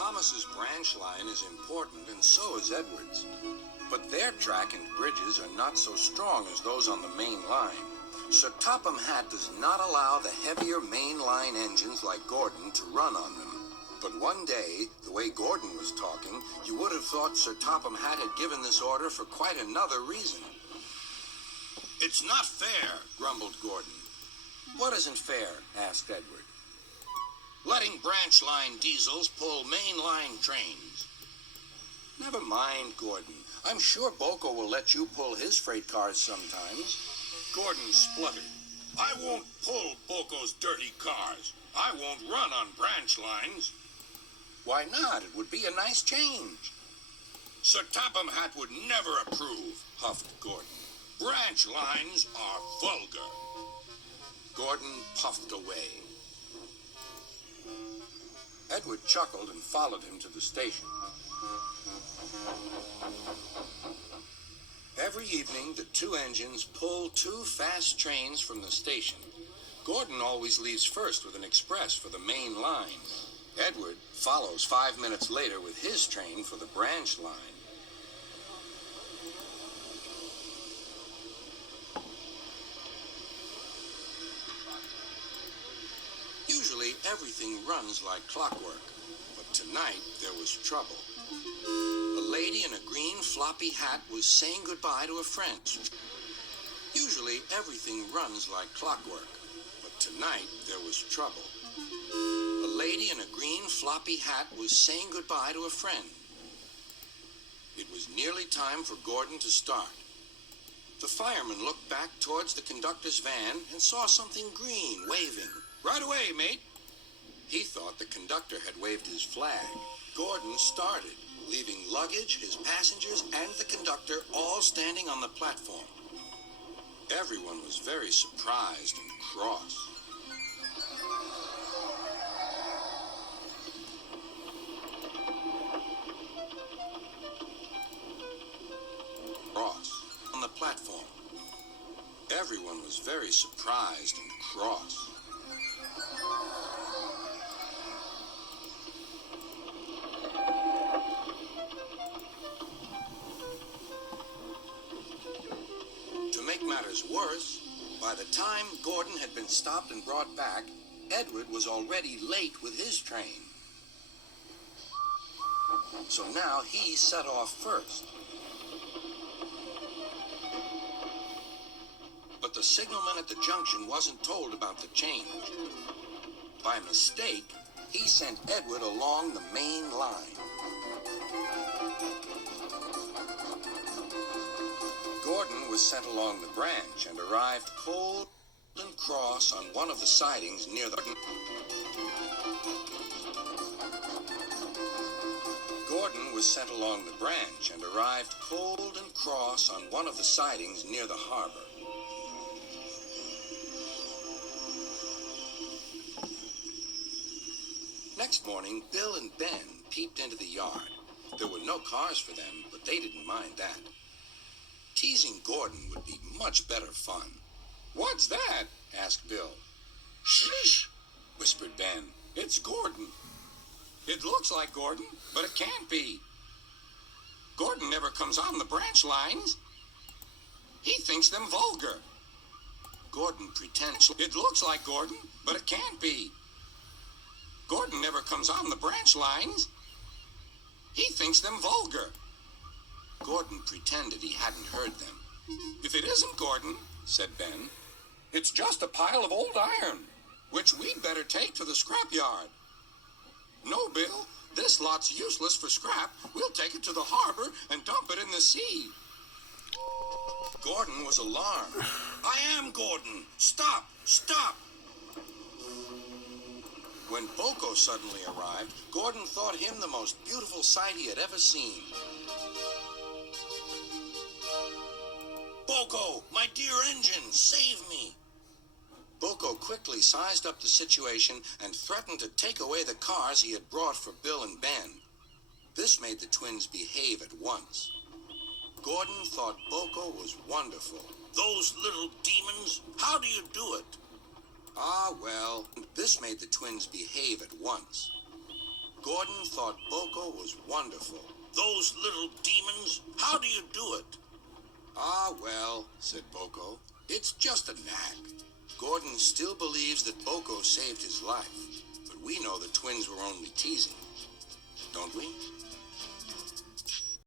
Thomas's branch line is important, and so is Edward's. But their track and bridges are not so strong as those on the main line. So Topham Hatt does not allow the heavier mainline engines like Gordon to run on them. But one day, the way Gordon was talking, you would have thought Sir Topham Hatt had given this order for quite another reason. "It's not fair," grumbled Gordon. "What isn't fair?" asked Edward. "Letting branch line diesels pull main line trains." "Never mind, Gordon. I'm sure Boco will let you pull his freight cars sometimes." Gordon spluttered. "I won't pull Boco's dirty cars. I won't run on branch lines." "Why not? It would be a nice change." "Sir Topham Hatt would never approve," huffed Gordon. "Branch lines are vulgar." Gordon puffed away. Edward chuckled and followed him to the station. Every evening, the two engines pull two fast trains from the station. Gordon always leaves first with an express for the main line. Edward follows 5 minutes later with his train for the branch line. Usually, everything runs like clockwork, but tonight there was trouble. A lady in a green floppy hat was saying goodbye to a friend. Usually, everything runs like clockwork, but tonight there was trouble. A lady in a green floppy hat was saying goodbye to a friend. It was nearly time for Gordon to start. The fireman looked back towards the conductor's van and saw something green waving. "Right away, mate." He thought the conductor had waved his flag. Gordon started, leaving luggage, his passengers, and the conductor all standing on the platform. Everyone was very surprised and cross. On the platform. Everyone was very surprised and cross. To make matters worse, by the time Gordon had been stopped and brought back, Edward was already late with his train. So now he set off first. But the signalman at the junction wasn't told about the change. By mistake, he sent Edward along the main line. Gordon was sent along the branch and arrived cold and cross on one of the sidings near the... Gordon was sent along the branch and arrived cold and cross on one of the sidings near the harbor. Next morning, Bill and Ben peeped into the yard. There were no cars for them, but they didn't mind that. Teasing Gordon would be much better fun. "What's that?" asked Bill. "Shh," whispered Ben. "It's Gordon." "It looks like Gordon, but it can't be. Gordon never comes on the branch lines. He thinks them vulgar." Gordon pretends. "It looks like Gordon, but it can't be. Gordon never comes on the branch lines. He thinks them vulgar." Gordon pretended he hadn't heard them. "If it isn't Gordon," said Ben, "it's just a pile of old iron, which we'd better take to the scrapyard." "No, Bill, this lot's useless for scrap. We'll take it to the harbor and dump it in the sea." Gordon was alarmed. "I am Gordon. Stop! Stop!" When Boco suddenly arrived, Gordon thought him the most beautiful sight he had ever seen. "Boco, my dear engine, save me!" Boco quickly sized up the situation and threatened to take away the cars he had brought for Bill and Ben. This made the twins behave at once. Gordon thought Boco was wonderful. "Those little demons, how do you do it?" Ah, well, this made the twins behave at once. Gordon thought Boco was wonderful. Those little demons? How do you do it? Ah, well, said Boco, it's just a knack. Gordon still believes that Boco saved his life, but we know the twins were only teasing, don't we?